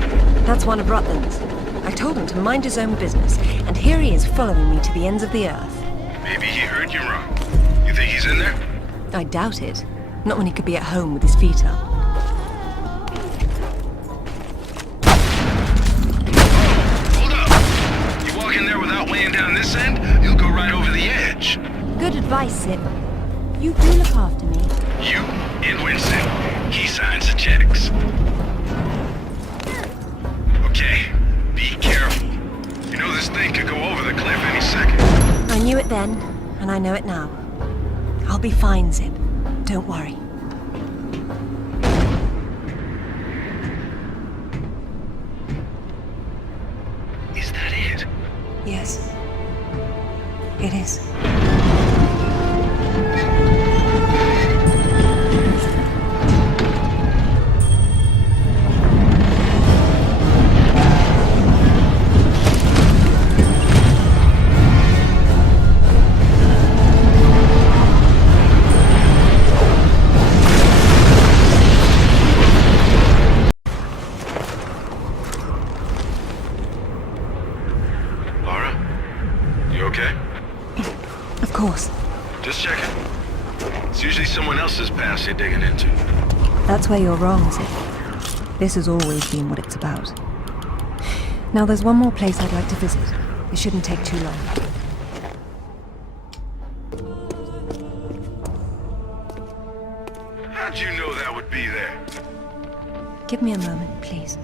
That's one of Rutland's. I told him to mind his own business, and here he is following me to the ends of the earth. Maybe he heard you wrong. You think he's in there? I doubt it. Not when he could be at home with his feet up. Hold up! You walk in there without weighing down this end, you'll go right over the edge. Good advice, Zip. You do look after me. You and Winston. He signs the checks. Okay, be careful. You know this thing could go over the cliff any second. I knew it then, and I know it now. I'll be fine, Zip. Don't worry. Is that it? Yes. It is. Of course. Just checking. It's usually someone else's past you're digging into. That's where you're wrong, Zip. This has always been what it's about. Now there's one more place I'd like to visit. It shouldn't take too long. How'd you know that would be there? Give me a moment, please.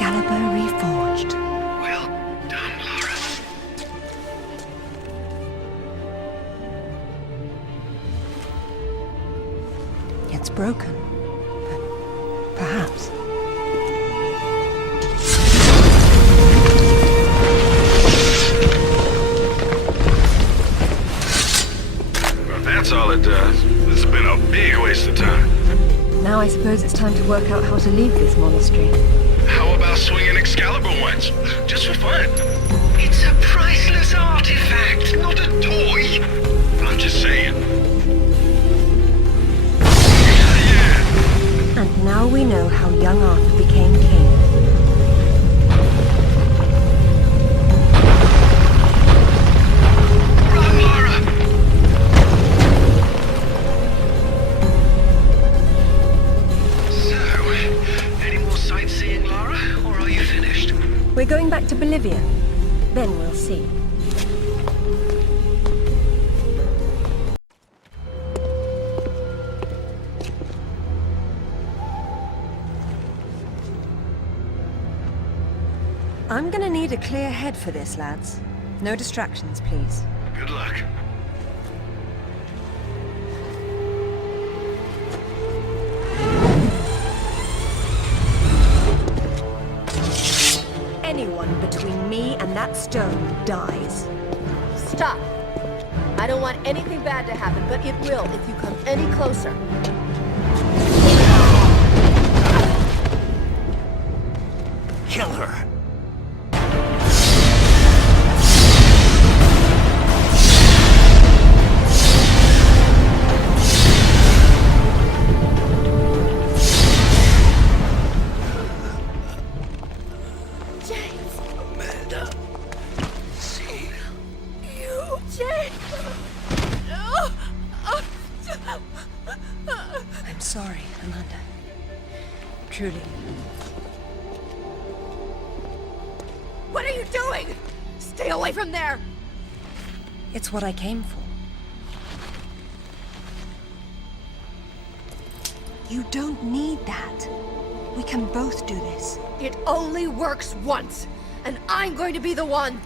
Excalibur reforged. Well done, Lara. It's broken. But perhaps. Well, if that's all it does, this has been a big waste of time. Now I suppose it's time to work out how to leave this monastery. How about swinging Excalibur once? Just for fun. It's a priceless artifact, not a toy. I'm just saying. And now we know how young Arthur became king. Run, Lara! So, any more sightseeing, Lara, or are you finished? We're going back to Bolivia. Then we'll see. I'm gonna need a clear head for this, lads. No distractions, please. Good luck. Anyone between me and that stone dies. Stop. I don't want anything bad to happen, but it will if you come any closer. Kill her. I'm sorry, Amanda. Truly. What are you doing? Stay away from there! It's what I came for. You don't need that. We can both do this. It only works once, and I'm going to be the one.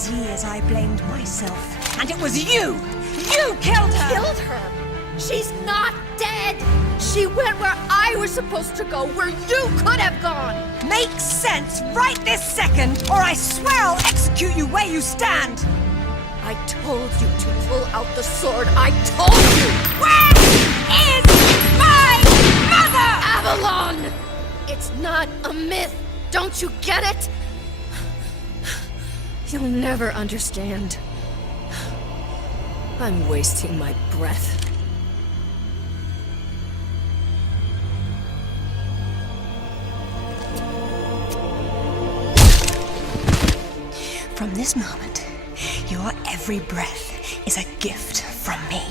these years I blamed myself. And it was you! You killed her! Killed her? She's not dead! She went where I was supposed to go, where you could have gone! Makes sense right this second, or I swear I'll execute you where you stand! I told you to pull out the sword. I told you! Where is my mother? Avalon! It's not a myth. Don't you get it? You'll never understand. I'm wasting my breath. From this moment, your every breath is a gift from me.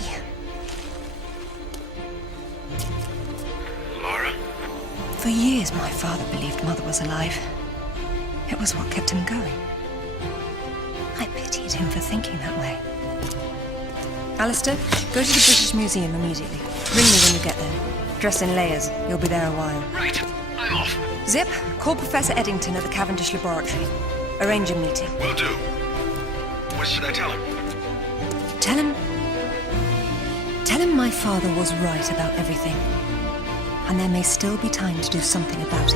Laura? For years, my father believed Mother was alive. It was what kept him going. I pitied him for thinking that way. Alistair, go to the British Museum immediately. Ring me when you get there. Dress in layers. You'll be there a while. Right, I'm off. Zip, call Professor Eddington at the Cavendish Laboratory. Arrange a meeting. Will do. What should I tell him? Tell him my father was right about everything. And there may still be time to do something about